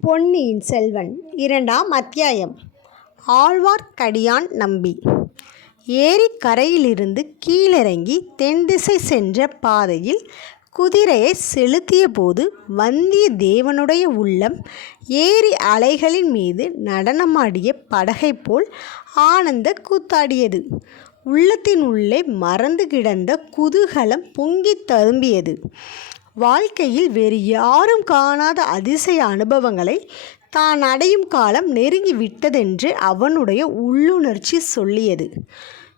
பொன்னியின் செல்வன் இரண்டாம் அத்தியாயம். ஆழ்வார்க்கடியான் நம்பி. ஏரிக்கரையிலிருந்து கீழிறங்கி தென்திசை சென்ற பாதையில் குதிரையை செலுத்தியபோது வந்தியத்தேவனுடைய உள்ளம் ஏரி அலைகளின் மீது நடனமாடிய படகைப் போல் ஆனந்த கூத்தாடியது. உள்ளத்தின் உள்ளே மறந்து கிடந்த குதூகலம் பொங்கித் ததும்பியது. வாழ்க்கையில் வேறு யாரும் காணாத அதிசய அனுபவங்களை தான் அடையும் காலம் நெருங்கி விட்டதென்று அவனுடைய உள்ளுணர்ச்சி சொல்லியது.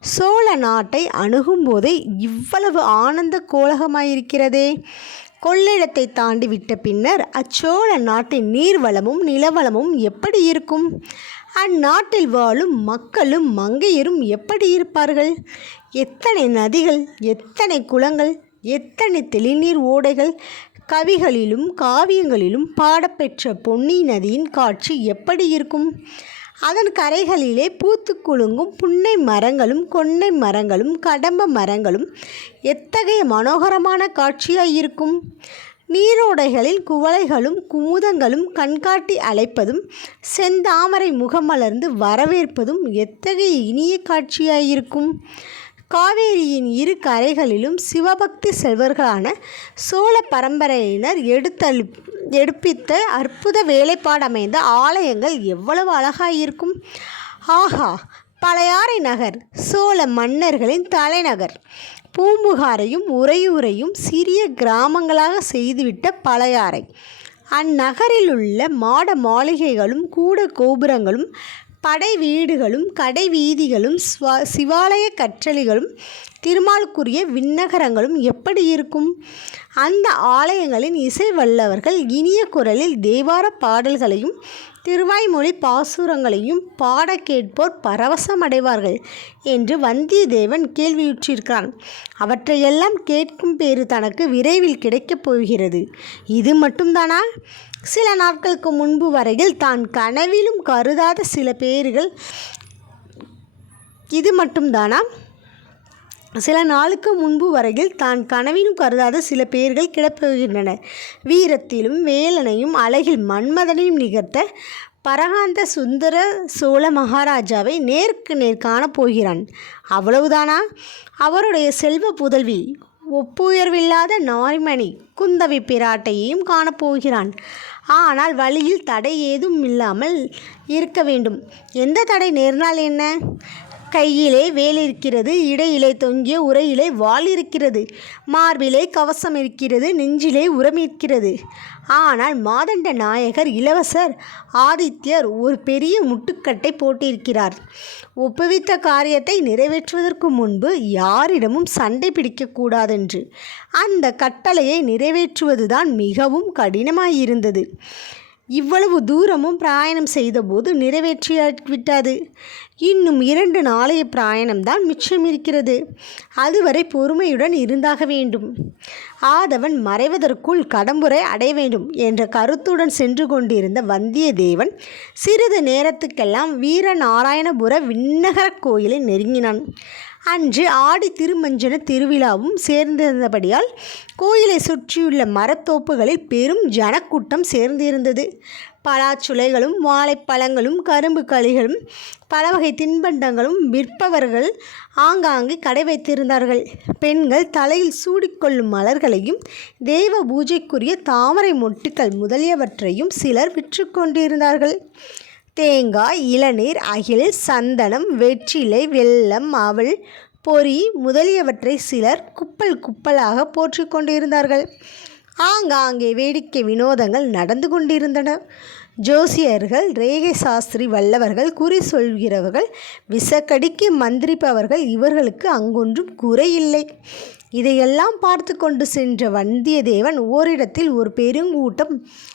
சோழ நாட்டை அணுகும்போதே இவ்வளவு ஆனந்த கோலகமாயிருக்கிறதே. கொள்ளிடத்தை தாண்டி விட்ட பின்னர் அச்சோழ நாட்டின் நீர்வளமும் நிலவளமும் எப்படி இருக்கும்? அந்நாட்டில் வாழும் மக்களும் மங்கையரும் எப்படி இருப்பார்கள்? எத்தனை நதிகள் எத்தனை குளங்கள் எத்தனை தெளிநீர் ஓடைகள் கவிகளிலும் காவியங்களிலும் பாடப்பெற்ற பொன்னி நதியின் காட்சி எப்படி இருக்கும்? அதன் கரைகளிலே பூத்து குலுங்கும் புன்னை மரங்களும் கொன்னை மரங்களும் கடம்ப மரங்களும் எத்தகைய மனோகரமான காட்சியாயிருக்கும் நீரோடைகளில் குவளைகளும் குமுதங்களும் கண்காட்டி அழைப்பதும் செந்தாமரை முகமலர்ந்து வரவேற்பதும் எத்தகைய இனிய காட்சியாயிருக்கும் காவேரியின் இரு கரைகளிலும் சிவபக்தி செல்வர்களான சோழ பரம்பரையினர் எடுத்தளு எடுப்பித்த அற்புத வேலைப்பாடமைந்த ஆலயங்கள் எவ்வளவு அழகாயிருக்கும்? ஆஹா! பழையாறை நகர் சோழ மன்னர்களின் தலைநகர். பூம்புகாரையும் உறையூரையும் சிறிய கிராமங்களாக செய்துவிட்ட பழையாறை. அந்நகரில் உள்ள மாட மாளிகைகளும் கூட கோபுரங்களும் படை வீடுகளும் கடை வீதிகளும் ஸ்வா சிவாலய கற்றளிகளும் திருமாலுக்குரிய விண்ணகரங்களும் எப்படி இருக்கும்? அந்த ஆலயங்களின் இசை வல்லவர்கள் இனிய குரலில் தேவார பாடல்களையும் திருவாய்மொழி பாசுரங்களையும் பாட கேட்போர் பரவசமடைவார்கள் என்று வந்தியத்தேவன் கேள்வியுற்றிருக்கிறான். அவற்றையெல்லாம் கேட்கும் பேறு தனக்கு விரைவில் கிடைக்கப் போகிறது. இது மட்டும்தானா? சில நாட்களுக்கு முன்பு வரையில் தான் கனவிலும் கருதாத சில பேர்கள் இது மட்டும்தானா? சில நாளுக்கு முன்பு வரையில் தான் கனவினும் கருதாத சில பேர்கள் கிடப்புகின்றன. வீரத்திலும் வேலனையும் அழகில் மன்மதனையும் நிகர்த்த பரகாந்த சுந்தர சோழ மகாராஜாவை நேருக்கு நேர் காணப்போகிறான் அவ்வளவுதானா? அவருடைய செல்வ புதல்வி ஒப்புயர்வில்லாத நாரிமணி குந்தவி பிராட்டையையும் காணப்போகிறான் ஆனால் வழியில் தடை ஏதும் இல்லாமல் இருக்க வேண்டும். எந்த தடை? நேர்ந்தால் என்ன? கையிலே வேல் இருக்கிறது இடையிலே தொங்கிய உரையிலே வாள் இருக்கிறது மார்பிலே கவசம் இருக்கிறது நெஞ்சிலே உரம் இருக்கிறது ஆனால் மாதண்ட நாயகர் இளவசர் ஆதித்யர் ஒரு பெரிய முட்டுக்கட்டை போட்டிருக்கிறார். ஒப்புவித்த காரியத்தை நிறைவேற்றுவதற்கு முன்பு யாரிடமும் சண்டை பிடிக்கக்கூடாதென்று அந்த கட்டளையை நிறைவேற்றுவதுதான் மிகவும் கடினமாயிருந்தது. இவ்வளவு தூரமும் பிரயாணம் செய்தபோது நிறைவேற்றிவிட்டது இன்னும் இரண்டு நாளைய பிரயாணம்தான் மிச்சம் இருக்கிறது. அதுவரை பொறுமையுடன் இருந்தாக வேண்டும். ஆதவன் மறைவதற்குள் கடம்புரை அடைய வேண்டும் என்ற கருத்துடன் சென்று கொண்டிருந்த வந்தியத்தேவன் சிறிது நேரத்துக்கெல்லாம் வீரநாராயணபுர விண்ணகர கோயிலை நெருங்கினான். அன்று ஆடி திருமஞ்சன திருவிழாவும் சேர்ந்திருந்தபடியால் கோயிலை சுற்றியுள்ள மரத்தோப்புகளில் பெரும் ஜனக்கூட்டம் சேர்ந்திருந்தது. பலாச்சுளைகளும் வாழைப்பழங்களும் கரும்பு களிகளும் பல வகை தின்பண்டங்களும் விற்பவர்கள் ஆங்காங்கே கடை வைத்திருந்தார்கள். பெண்கள் தலையில் சூடிக்கொள்ளும் மலர்களையும் தெய்வ பூஜைக்குரிய தாமரை மொட்டுக்கள் முதலியவற்றையும் சிலர் விற்று கொண்டிருந்தார்கள். தேங்காய் இளநீர் அகில் சந்தனம் வெற்றிலை வெல்லம் அவள் பொறி முதலியவற்றை சிலர் குப்பல் குப்பலாக போற்றி கொண்டிருந்தார்கள். ஆங்காங்கே வேடிக்கை வினோதங்கள் நடந்து கொண்டிருந்தன. ஜோசியர்கள் ரேகை சாஸ்திரி வல்லவர்கள் குறி சொல்கிறவர்கள் விசக்கடிக்கு மந்திரிப்பவர்கள் இவர்களுக்கு அங்கொன்றும் குறையில்லை. இதையெல்லாம் பார்த்து கொண்டு சென்ற வந்தியத்தேவன் ஓரிடத்தில் ஒரு பெருங்கூட்டம்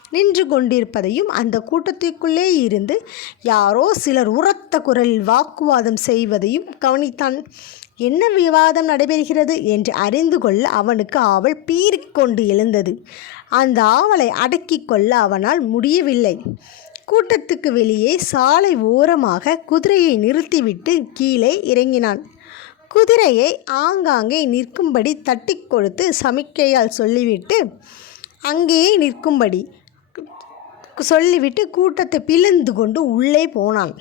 நின்று கொண்டிருப்பதையும் அந்த கூட்டத்திற்குள்ளே இருந்து யாரோ சிலர் உரத்த குரலில் வாக்குவாதம் செய்வதையும் கவனித்தான். என்ன விவாதம் நடைபெறுகிறது? என்று அறிந்து கொள்ள அவனுக்கு ஆவல் பீறிக்கொண்டு எழுந்தது. அந்த ஆவலை அடக்கிக் கொள்ள அவனால் முடியவில்லை. கூட்டத்துக்கு வெளியே சாலை ஓரமாக குதிரையை நிறுத்திவிட்டு கீழே இறங்கினான். குதிரையை ஆங்காங்கே நிற்கும்படி தட்டி கொடுத்து சமிக்கையால் சொல்லிவிட்டு அங்கேயே நிற்கும்படி சொல்லிவிட்டு கூட்டத்தை பிளந்து கொண்டு உள்ளே போனான்.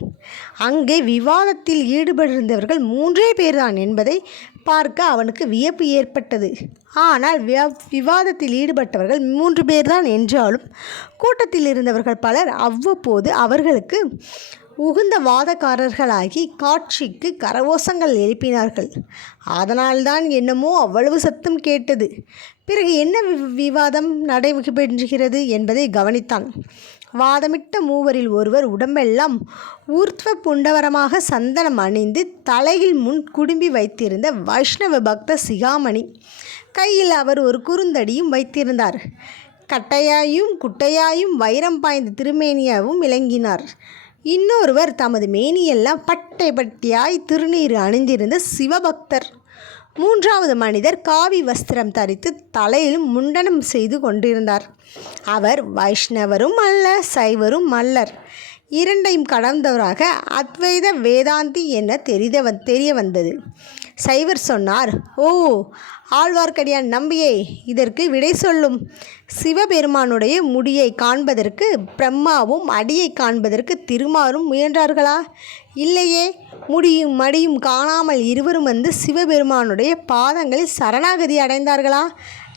அங்கே விவாதத்தில் ஈடுபட்டிருந்தவர்கள் மூன்றே பேர்தான் என்பதை பார்க்க அவனுக்கு வியப்பு ஏற்பட்டது. ஆனால் விவாதத்தில் ஈடுபட்டவர்கள் மூன்று பேர்தான் என்றாலும் கூட்டத்தில் இருந்தவர்கள் பலர் அவ்வப்போது அவர்களுக்கு உகுந்த வாதக்காரர்களாகி காட்சிக்கு கரவோசங்கள் எழுப்பினார்கள். அதனால்தான் என்னமோ அவ்வளவு சத்தம் கேட்டது. பிறகு என்ன வி- விவாதம் நடைபெறுகிறது என்பதை கவனித்தான். வாதமிட்ட மூவரில் ஒருவர் உடம்பெல்லாம் ஊர்த்வ புண்டவரமாக சந்தனம் அணிந்து தலையில் முன் குடும்பி வைத்திருந்த வைஷ்ணவ பக்த சிகாமணி. கையில் அவர் ஒரு குறுந்தடியும் வைத்திருந்தார். கட்டையாயும் குட்டையாயும் வைரம் பாய்ந்த திருமேனியாவும் விளங்கினார். இன்னொருவர் தமது மேனியெல்லாம் பட்டை பட்டியாய் திருநீர் அணிந்திருந்த சிவபக்தர். மூன்றாவது மனிதர் காவி வஸ்திரம் தரித்து தலையில் முண்டனம் செய்து கொண்டிருந்தார். அவர் வைஷ்ணவரும் அல்ல சைவரும் அல்லர். இரண்டையும் கடந்தவராக அத்வைத வேதாந்தி என தெரித வந் தெரிய வந்தது சைவர் சொன்னார் ஓ ஆழ்வார்க்கடியான் நம்பியே இதற்கு விடை சொல்லும். சிவபெருமானுடைய முடியை காண்பதற்கு பிரம்மாவும் அடியை காண்பதற்கு திருமாரும் முயன்றார்களா? இல்லையே முடியும் மடியும் காணாமல் இருவரும் வந்து சிவபெருமானுடைய பாதங்களில் சரணாகதி அடைந்தார்களா?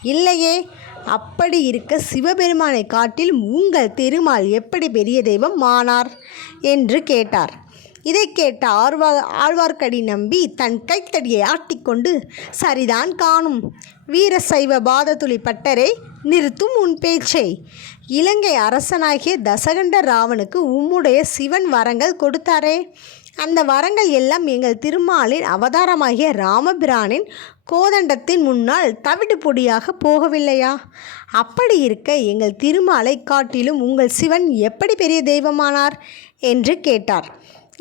இல்லையே அப்படி இருக்க சிவபெருமானை காட்டில் உங்கள் திருமால் எப்படி பெரிய தெய்வம் ஆனார்? என்று கேட்டார். இதை கேட்ட ஆழ்வா ஆழ்வார்க்கடி நம்பி தன் கைத்தடியை ஆட்டிக்கொண்டு சரிதான் காணும். வீரசைவ பாததுளி பட்டரை நிறுத்தும் உன் பேச்சை. இலங்கை அரசனாகிய தசகண்ட ராவனுக்கு உம்முடைய சிவன் வரங்கள் கொடுத்தாரே. அந்த வரங்கள் எல்லாம் எங்கள் திருமாலின் அவதாரமாகிய ராமபிரானின் கோதண்டத்தின் முன்னால் தவிடு பொடியாக போகவில்லையா? அப்படி இருக்க எங்கள் திருமாலை காட்டிலும் உங்கள் சிவன் எப்படி பெரிய தெய்வமானார்? என்று கேட்டார்.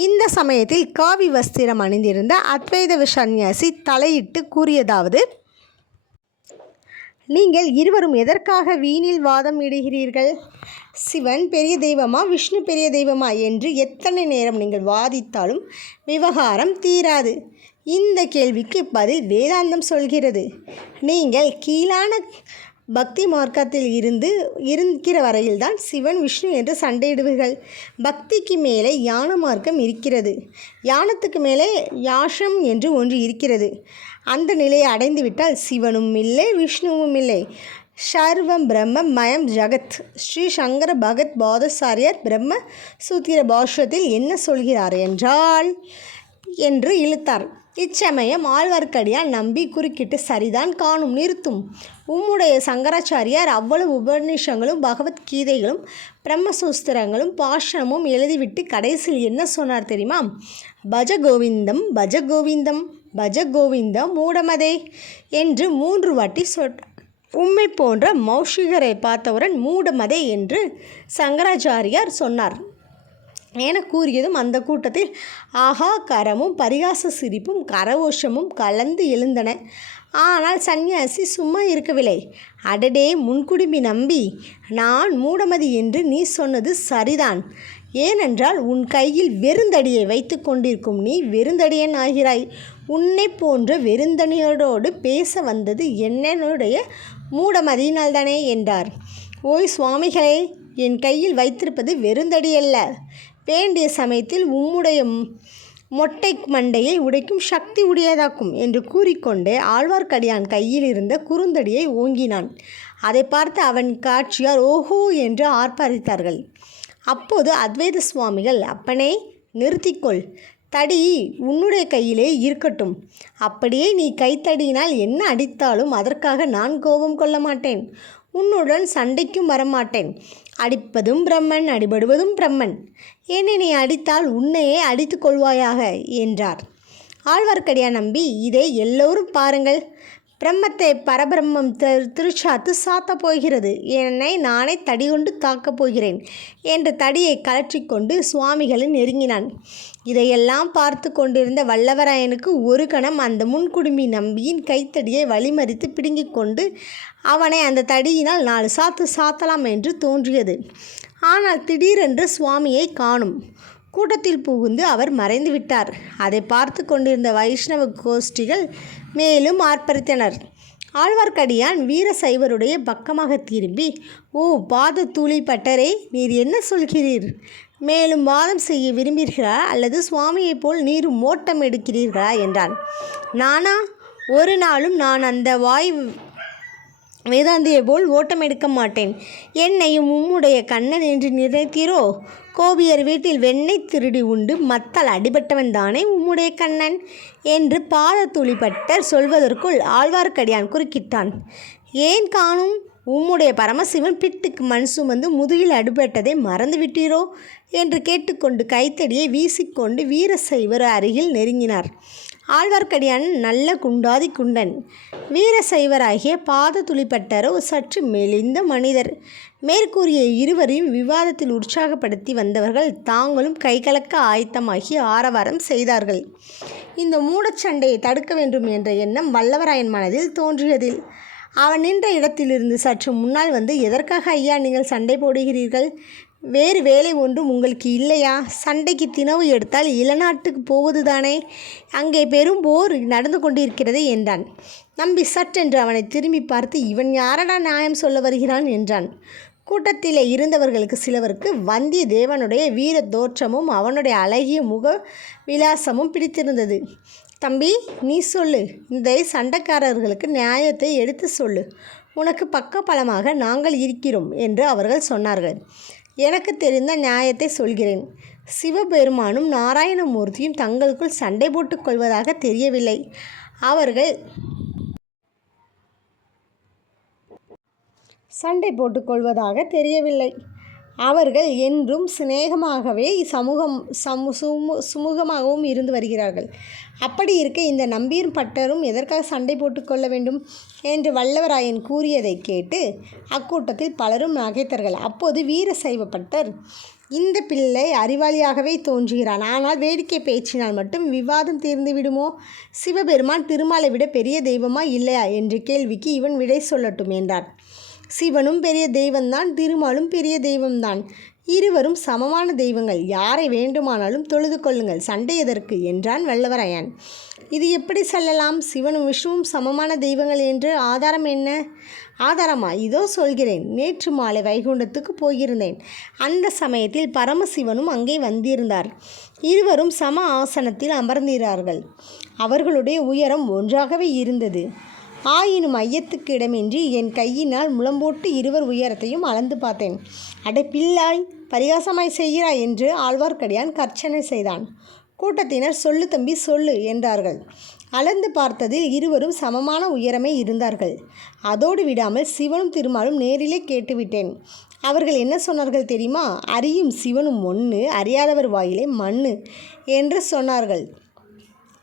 இந்த சமயத்தில் காவி வஸ்திரம் அணிந்திருந்த அத்வைத சந்நியாசி தலையிட்டு கூறியதாவது நீங்கள் இருவரும் எதற்காக வீணில் வாதம் இடுகிறீர்கள்? சிவன் பெரிய தெய்வமா விஷ்ணு பெரிய தெய்வமா என்று எத்தனை நேரம் நீங்கள் வாதித்தாலும் விவகாரம் தீராது. இந்த கேள்விக்கு பதில் வேதாந்தம் சொல்கிறது. நீங்கள் கீழான பக்தி மார்க்கத்தில் இருந்து இருக்கிற வரையில்தான் சிவன் விஷ்ணு என்று சண்டையிடுவீர்கள். பக்திக்கு மேலே யான மார்க்கம் இருக்கிறது. யானத்துக்கு மேலே யாஷம் என்று ஒன்று இருக்கிறது. அந்த நிலையை அடைந்துவிட்டால் சிவனும் இல்லை விஷ்ணுவும் இல்லை. சர்வம் பிரம்ம மயம் ஜகத். ஸ்ரீ சங்கர பகத் பாதசாரியார் பிரம்ம சூத்திர பாஷ்யத்தில் என்ன சொல்கிறார் என்றால் என்று இழுத்தார். இச்சமயம் ஆழ்வார்க்கடியால் நம்பி குறுக்கிட்டு சரிதான் காணும் நிறுத்தும். உம்முடைய சங்கராச்சாரியார் அவ்வளவு உபநிஷங்களும் பகவத்கீதைகளும் பிரம்மசூஸ்திரங்களும் பாஷணமும் எழுதிவிட்டு கடைசியில் என்ன சொன்னார் தெரியுமா? பஜ கோவிந்தம் பஜ கோவிந்தம் பஜ கோவிந்தம் மூடமதே என்று மூன்று வாட்டி சொல் உம்மை போன்ற மௌஷிகரை பார்த்தவுடன் மூடமதே என்று சங்கராச்சாரியார் சொன்னார். என கூறியதும் அந்த கூட்டத்தில் ஆகா கரமும் பரிகாச சிரிப்பும் கரகோஷமும் கலந்து எழுந்தன. ஆனால் சந்நியாசி சும்மா இருக்கவில்லை. அடடே முன்குடுமி நம்பி நான் மூடமதி என்று நீ சொன்னது சரிதான். ஏனென்றால் உன் கையில் வெறுந்தடியை வைத்து கொண்டிருக்கும் நீ வெறுந்தடியன் ஆகிறாய். உன்னை போன்ற வெறுந்தனியோடு பேச வந்தது என்னுடைய மூடமதியினால்தானே என்றார். ஓய் சுவாமிகளே என் கையில் வைத்திருப்பது வெறுந்தடியல்ல. வேண்டிய சமயத்தில் உம்முடைய மொட்டை மண்டையை உடைக்கும் சக்தி உடையதாக்கும் என்று கூறிக்கொண்டே ஆழ்வார்க்கடியான் கையில் இருந்த குறுந்தடியை ஓங்கினான். அதை பார்த்து அவன் காட்சியார் ஓஹோ என்று ஆர்ப்பரித்தார்கள். அப்போது அத்வைத சுவாமிகள் அப்பனே நிறுத்திக்கொள். தடி உன்னுடைய கையிலே இருக்கட்டும். அப்படியே நீ கைத்தடியினால் என்ன அடித்தாலும் அதற்காக நான் கோபம் கொள்ள மாட்டேன். உன்னுடன் சண்டைக்கும் வரமாட்டேன். அடிப்பதும் பிரம்மன் அடிபடுவதும் பிரம்மன். என்னை நீ அடித்தால் உன்னையே அடித்து கொள்வாயாக என்றார். ஆழ்வார்க்கடியா நம்பி இதை எல்லோரும் பாருங்கள். பிரம்மத்தை பரபிரம்மம் திருச்சாத்து சாத்தப் போகிறது. என்னை நானே தடி கொண்டு தாக்கப் போகிறேன் என்ற தடியை கழற்றிக்கொண்டு சுவாமிகளை நெருங்கினான். இதையெல்லாம் பார்த்து கொண்டிருந்த வல்லவராயனுக்கு ஒரு கணம் அந்த முன்குடுமி நம்பியின் கைத்தடியை வழிமறித்து பிடுங்கிக் கொண்டு அவனை அந்த தடியினால் நாலு சாத்து சாத்தலாம் என்று தோன்றியது. ஆனால் திடீரென்று சுவாமியை காணும். கூட்டத்தில் புகுந்து அவர் மறைந்து விட்டார். அதை பார்த்து கொண்டிருந்த வைஷ்ணவ கோஷ்டிகள் மேலும் ஆர்ப்பரித்தனர். ஆழ்வார்க்கடியான் வீர சைவருடைய பக்கமாக திரும்பி ஓ பாத தூளி பட்டரே நீர் என்ன சொல்கிறீர்? மேலும் வாதம் செய்ய விரும்புகிறா? அல்லது சுவாமியைப் போல் நீர் மோட்டம் எடுக்கிறீர்களா? என்றான். நானா? ஒரு நாளும் நான் அந்த வாய் வேதாந்தியை போல் ஓட்டம் எடுக்க மாட்டேன். என்னையும் உம்முடைய கண்ணன் என்று நினைத்தீரோ? கோபியர் வீட்டில் வெண்ணெய் திருடி உண்டு மத்தால் அடிபட்டவன் தானே உம்முடைய கண்ணன்? என்று பாதத்துளிப்பட்டர் சொல்வதற்குள் ஆழ்வார்க்கடியான் குறுக்கிட்டான். ஏன் காணும்? உம்முடைய பரமசிவன் பிட்டுக்கு மண் சுமந்து முதுகில் அடிபட்டதை மறந்து விட்டீரோ என்று கேட்டுக்கொண்டு கைத்தடியை வீசிக்கொண்டு வீரசைவர் அருகில் நெருங்கினார். ஆழ்வார்க்கடியான் நல்ல குண்டாதி குண்டன். வீரசைவராகிய பாத துளிப்பட்டரோ சற்று மெலிந்த மனிதர். மேற்கூறிய இருவரையும் விவாதத்தில் உற்சாகப்படுத்தி வந்தவர்கள் தாங்களும் கைகலக்க ஆயத்தமாகி ஆரவாரம் செய்தார்கள். இந்த மூடச்சண்டையை தடுக்க வேண்டும் என்ற எண்ணம் வல்லவராயன் மனதில் தோன்றியதில். அவன் நின்ற இடத்திலிருந்து சற்று முன்னால் வந்து எதற்காக ஐயா நீங்கள் சண்டை போடுகிறீர்கள்? வேறு வேலை ஒன்றும் உங்களுக்கு இல்லையா? சண்டைக்கு தினவு எடுத்தால் இளநாட்டுக்கு போவதுதானே? அங்கே பெரும் போர் நடந்து கொண்டிருக்கிறது என்றான். நம்பி சட்டென்று அவனை திரும்பி பார்த்து இவன் யாரடா நியாயம் சொல்ல வருகிறான்? என்றான். கூட்டத்திலே இருந்தவர்களுக்கு சிலவருக்கு வந்தியத்தேவனுடைய வீர தோற்றமும் அவனுடைய அழகிய முக விலாசமும் பிடித்திருந்தது. தம்பி நீ சொல்லு. இந்த சண்டைக்காரர்களுக்கு நியாயத்தை எடுத்து சொல்லு. உனக்கு பக்கபலமாக நாங்கள் இருக்கிறோம் என்று அவர்கள் சொன்னார்கள். எனக்கு தெரிந்த நியாயத்தை சொல்கிறேன். சிவபெருமானும் நாராயணமூர்த்தியும் தங்களுக்குள் சண்டை போட்டுக் கொள்வதாக தெரியவில்லை. அவர்கள் சண்டை போட்டுக்கொள்வதாக தெரியவில்லை. அவர்கள் என்றும் சிநேகமாகவே சமூகம் சமு சுமு சுமூகமாகவும் இருந்து வருகிறார்கள். அப்படி இருக்க இந்த நம்பியும் பட்டரும் எதற்காக சண்டை போட்டுக்கொள்ள வேண்டும் என்று வல்லவராயன் கூறியதை கேட்டு அக்கூட்டத்தில் பலரும் நகைத்தார்கள். அப்போது வீரசைவ பட்டர் இந்த பிள்ளை அறிவாளியாகவே தோன்றுகிறான். ஆனால் வேடிக்கை பேச்சினால் மட்டும் விவாதம் தீர்ந்து விடுமோ? சிவபெருமான் திருமாலை விட பெரிய தெய்வமா இல்லையா? என்ற கேள்விக்கு இவன் விடை சொல்லட்டும் என்றார். சிவனும் பெரிய தெய்வம்தான் திருமாலும் பெரிய தெய்வம்தான். இருவரும் சமமான தெய்வங்கள். யாரை வேண்டுமானாலும் தொழுது கொள்ளுங்கள். சண்டை எதற்கு? என்றான் வல்லவரையன். இது எப்படி சொல்லலாம்? சிவனும் விஷ்ணுவும் சமமான தெய்வங்கள் என்று ஆதாரம் என்ன? ஆதாரமா? இதோ சொல்கிறேன். நேற்று மாலை வைகுண்டத்துக்கு போயிருந்தேன். அந்த சமயத்தில் பரமசிவனும் அங்கே வந்திருந்தார். இருவரும் சம ஆசனத்தில் அமர்ந்திருந்தார்கள் அவர்களுடைய உயரம் ஒன்றாகவே இருந்தது. ஆயினும் ஐயத்துக்கு இடமின்றி என் கையினால் முளம்போட்டு இருவர் உயரத்தையும் அளந்து பார்த்தேன். அடை பிள்ளாய் பரிகாசமாய் செய்கிறாய் என்று ஆழ்வார்க்கடியான் கர்ச்சனை செய்தான். கூட்டத்தினர் சொல்லு தம்பி சொல்லு என்றார்கள். அளந்து பார்த்ததில் இருவரும் சமமான உயரமே இருந்தார்கள். அதோடு விடாமல் சிவனும் திருமாலும் நேரிலே கேட்டுவிட்டேன். அவர்கள் என்ன சொன்னார்கள் தெரியுமா? அறியும் சிவனும் ஒன்று அறியாதவர் வாயிலே மண்ணு என்று சொன்னார்கள்.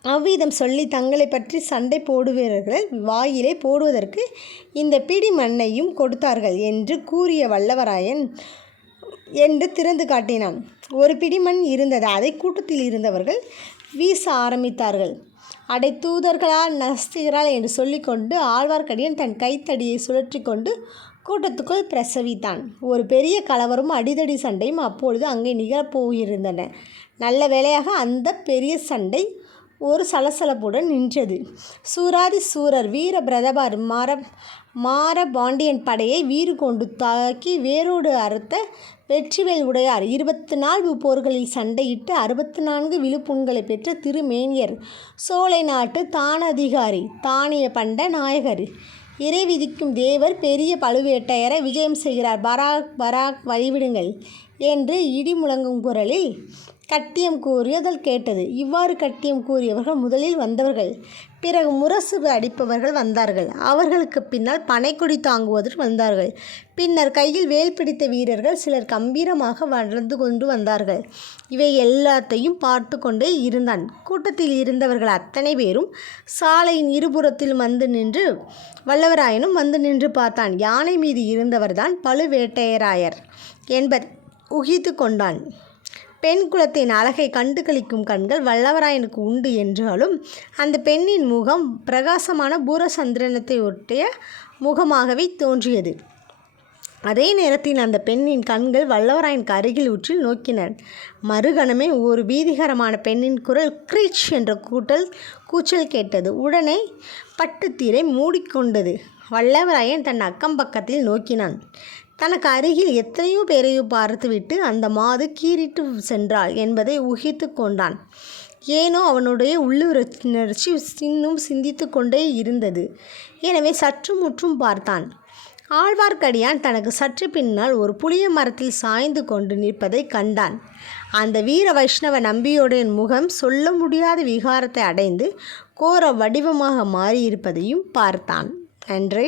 அவ்விதம் சொல்லி தங்களை பற்றி சண்டை போடுவீர்கள் வாயிலே போடுவதற்கு இந்த பிடி மண்ணையும் கொடுத்தார்கள் என்று கூறிய வல்லவராயன் என்று திறந்து காட்டினான். ஒரு பிடிமண் இருந்தது. அதை கூட்டத்தில் இருந்தவர்கள் வீச ஆரம்பித்தார்கள். அடை தூதர்களால் நஸ்திகரால் என்று சொல்லிக்கொண்டு ஆழ்வார்க்கடியன் தன் கைத்தடியை சுழற்றி கொண்டு கூட்டத்துக்குள் பிரசவித்தான். ஒரு பெரிய கலவரும் அடிதடி சண்டையும் அப்பொழுது அங்கே நிகழப்போகிருந்தன நல்ல வேளையாக அந்த பெரிய சண்டை ஒரு சலசலப்புடன் நின்றது. சூராதி சூரர் வீர பிரதபர் மார மார பாண்டியன் படையை வீறு கொண்டு தாக்கி வேரோடு அறுத்த வெற்றிவேல் உடையார். இருபத்தி நான்கு போர்களில் சண்டையிட்டு அறுபத்தி நான்கு விழுப்புண்களை பெற்ற திருமேனியர். சோலை நாட்டு தானதிகாரி தானிய பண்ட நாயகர். இறை விதிக்கும் தேவர் பெரிய பழுவேட்டையரை விஜயம் செய்கிறார். பராக் பராக் வழிவிடுங்கள் என்று இடி முழங்கும் குரலில் கட்டியம் கூறியதல் கேட்டது. இவ்வாறு கட்டியம் கூறியவர்கள் முதலில் வந்தவர்கள். பிறகு முரசு அடிப்பவர்கள் வந்தார்கள். அவர்களுக்கு பின்னால் பனைக்கொடி தாங்குவதற்கு வந்தார்கள். பின்னர் கையில் வேல் பிடித்த வீரர்கள் சிலர் கம்பீரமாக வளர்ந்து கொண்டு வந்தார்கள். இவை எல்லாத்தையும் பார்த்து கொண்டே இருந்தான். கூட்டத்தில் இருந்தவர்கள் அத்தனை பேரும் சாலையின் இருபுறத்தில் வந்து நின்று வல்லவராயனும் வந்து நின்று பார்த்தான். யானை மீது இருந்தவர்தான் பழுவேட்டையராயர் என்பர் உகித்து கொண்டான். பெண் குலத்தின் அழகை கண்டு கழிக்கும் கண்கள் வல்லவராயனுக்கு உண்டு என்றாலும் அந்த பெண்ணின் முகம் பிரகாசமான பூரசந்திரனத்தை ஒட்டிய முகமாகவே தோன்றியது. அதே நேரத்தில் அந்த பெண்ணின் கண்கள் வல்லவராயனுக்கு அருகில் உற்றில் நோக்கினர். மறுகணமே ஒரு பீதிகரமான பெண்ணின் குரல் கிரீச் என்ற கூட்டல் கூச்சல் கேட்டது. உடனே பட்டுத்தீரை மூடிக்கொண்டது. வல்லவராயன் தன் அக்கம் பக்கத்தில் நோக்கினான். தனக்கு அருகில் எத்தனையோ பேரையோ பார்த்துவிட்டு அந்த மாது கீறிட்டு சென்றாள் என்பதை ஊகித்து கொண்டான். ஏனோ அவனுடைய உள்ளுணர்ச்சி இன்னும் சிந்தித்து கொண்டே இருந்தது. எனவே சற்று முற்றும் பார்த்தான். ஆழ்வார்க்கடியான் தனக்கு சற்று பின்னால் ஒரு புளிய மரத்தில் சாய்ந்து கொண்டு நிற்பதை கண்டான். அந்த வீர வைஷ்ணவ நம்பியோடைய முகம் சொல்ல முடியாத விகாரத்தை அடைந்து கோர வடிவமாக மாறியிருப்பதையும் பார்த்தான். நன்றி.